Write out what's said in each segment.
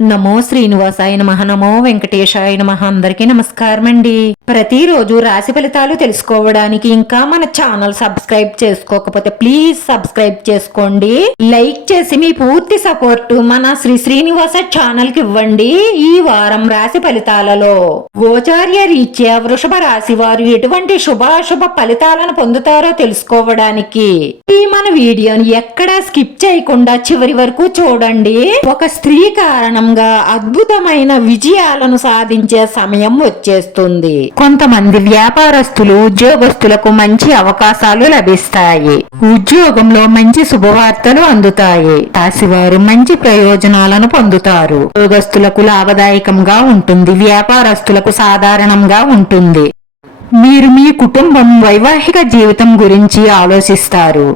నమో శ్రీనివాసాయ నమః. నమో వెంకటేశాయ నమః. అందరికీ నమస్కారం అండి. ప్రతిరోజు రాశి ఫలితాలు తెలుసుకోవడానికి ఇంకా మన ఛానల్ సబ్స్క్రైబ్ చేసుకోకపోతే ప్లీజ్ సబ్స్క్రైబ్ చేసుకోండి. లైక్ చేసి మీ పూర్తి సపోర్ట్ మన శ్రీనివాస ఛానల్ కి ఇవ్వండి. ఈ వారం రాశి ఫలితాలలో గోచార్య రీత్యా వృషభ రాశి వారు ఎటువంటి శుభాశుభ ఫలితాలను పొందుతారో తెలుసుకోవడానికి ఈ మన వీడియోని ఎక్కడా స్కిప్ చేయకుండా చివరి వరకు చూడండి. ఒక స్త్రీ కారణంగా అద్భుతమైన విజయాలను సాధించే సమయం వచ్చేస్తుంది. కొంతమంది వ్యాపారస్తులు ఉద్యోగస్తులకు మంచి అవకాశాలు లభిస్తాయి. ఉద్యోగంలో మంచి శుభవార్తలు అందుతాయి. రాశివారు మంచి ప్రయోజనాలను పొందుతారు. ఉద్యోగస్తులకు లాభదాయకంగా ఉంటుంది. వ్యాపారస్తులకు సాధారణంగా ఉంటుంది. మీరు మీ కుటుంబం వైవాహిక జీవితం గురించి ఆలోచిస్తారు.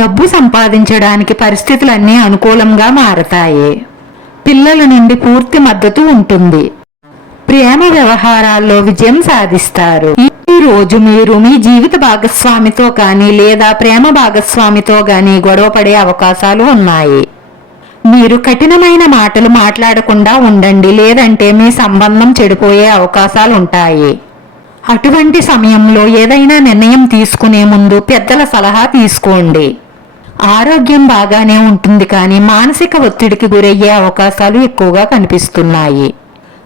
డబ్బు సంపాదించడానికి పరిస్థితులన్నీ అనుకూలంగా మారతాయి. పిల్లల నుండి పూర్తి మద్దతు ఉంటుంది. ప్రేమ వ్యవహారాల్లో విజయం సాధిస్తారు. ఈ రోజు మీరు మీ జీవిత భాగస్వామితో కానీ లేదా ప్రేమ భాగస్వామితో గాని గొడవపడే అవకాశాలు ఉన్నాయి. మీరు కఠినమైన మాటలు మాట్లాడకుండా ఉండండి, లేదంటే మీ సంబంధం చెడిపోయే అవకాశాలు ఉంటాయి. అటువంటి సమయంలో ఏదైనా నిర్ణయం తీసుకునే ముందు పెద్దల సలహా తీసుకోండి. ఆరోగ్యం బాగానే ఉంటుంది, కానీ మానసిక ఒత్తిడికి గురయ్యే అవకాశాలు ఎక్కువగా కనిపిస్తున్నాయి.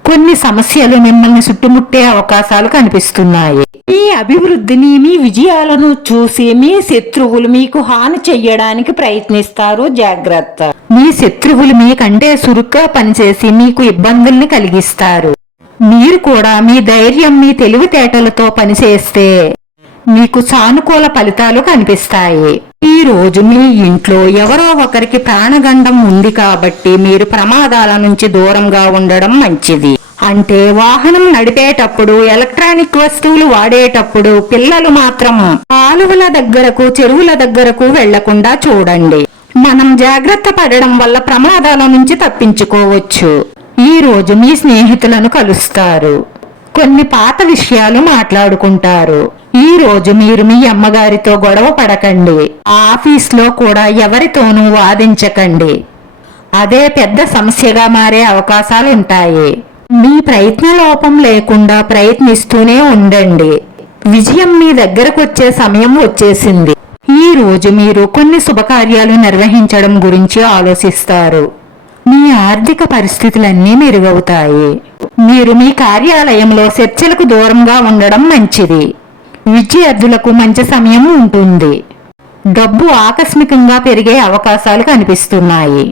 కొన్ని సమస్యలు మిమ్మల్ని చుట్టుముట్టే అవకాశాలు కనిపిస్తున్నాయి. మీ అభివృద్ధిని, మీ విజయాలను చూసి మీ శత్రువులు మీకు హాని చెయ్యడానికి ప్రయత్నిస్తారు. జాగ్రత్త. మీ శత్రువులు మీకంటే చురుగ్గా పనిచేసి మీకు ఇబ్బందుల్ని కలిగిస్తారు. మీరు కూడా మీ ధైర్యం, మీ తెలివితేటలతో పనిచేస్తే మీకు సానుకూల ఫలితాలు కనిపిస్తాయి. ఈ రోజు మీ ఇంట్లో ఎవరో ఒకరికి ప్రాణగండం ఉంది కాబట్టి మీరు ప్రమాదాల నుంచి దూరంగా ఉండడం మంచిది. అంటే వాహనం నడిపేటప్పుడు, ఎలక్ట్రానిక్ వస్తువులు వాడేటప్పుడు పిల్లలు మాత్రం కాలువల దగ్గరకు, చెరువుల దగ్గరకు వెళ్లకుండా చూడండి. మనం జాగ్రత్త పడడం వల్ల ప్రమాదాల నుంచి తప్పించుకోవచ్చు. ఈ రోజు మీ స్నేహితులను కలుస్తారు. కొన్ని పాత విషయాలు మాట్లాడుకుంటారు. ఈ రోజు మీరు మీ అమ్మగారితో గొడవ పడకండి. ఆఫీస్లో కూడా ఎవరితోనూ వాదించకండి. అదే పెద్ద సమస్యగా మారే అవకాశాలు ఉంటాయి. మీ ప్రయత్న లోపం లేకుండా ప్రయత్నిస్తూనే ఉండండి. విజయం మీ దగ్గరకు వచ్చే సమయం వచ్చేసింది. ఈ రోజు మీరు కొన్ని శుభకార్యాలు నిర్వహించడం గురించి ఆలోచిస్తారు. మీ ఆర్థిక పరిస్థితులన్నీ మెరుగవుతాయి. మీరు మీ కార్యాలయంలో చర్చలకు దూరంగా ఉండడం మంచిది. విద్యార్థులకు మంచి సమయం ఉంటుంది. డబ్బు ఆకస్మికంగా పెరిగే అవకాశాలు కనిపిస్తున్నాయి.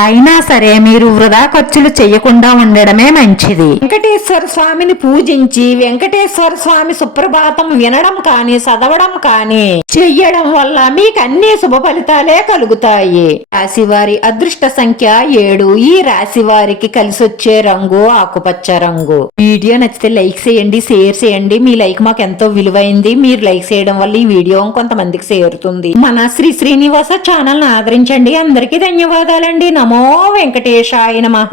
అయినా సరే మీరు వృధా ఖర్చులు చేయకుండా ఉండడమే మంచిది. వెంకటేశ్వర స్వామిని పూజించి వెంకటేశ్వర స్వామి సుప్రభాతం వినడం కానీ, చదవడం కానీ చెయ్యడం వల్ల మీకు అన్ని శుభ ఫలితాలే కలుగుతాయి. రాశివారి అదృష్ట సంఖ్య 7. ఈ రాశి వారికి కలిసొచ్చే రంగు ఆకుపచ్చ రంగు. వీడియో నచ్చితే లైక్ చేయండి, షేర్ చేయండి. మీ లైక్ మాకు ఎంతో విలువైంది. మీరు లైక్ చేయడం వల్ల ఈ వీడియో కొంతమందికి చేరుతుంది. మన శ్రీనివాస ఛానల్ ని ఆదరించండి. అందరికీ ధన్యవాదాలండి. నమో వెంకటేశాయ నమః.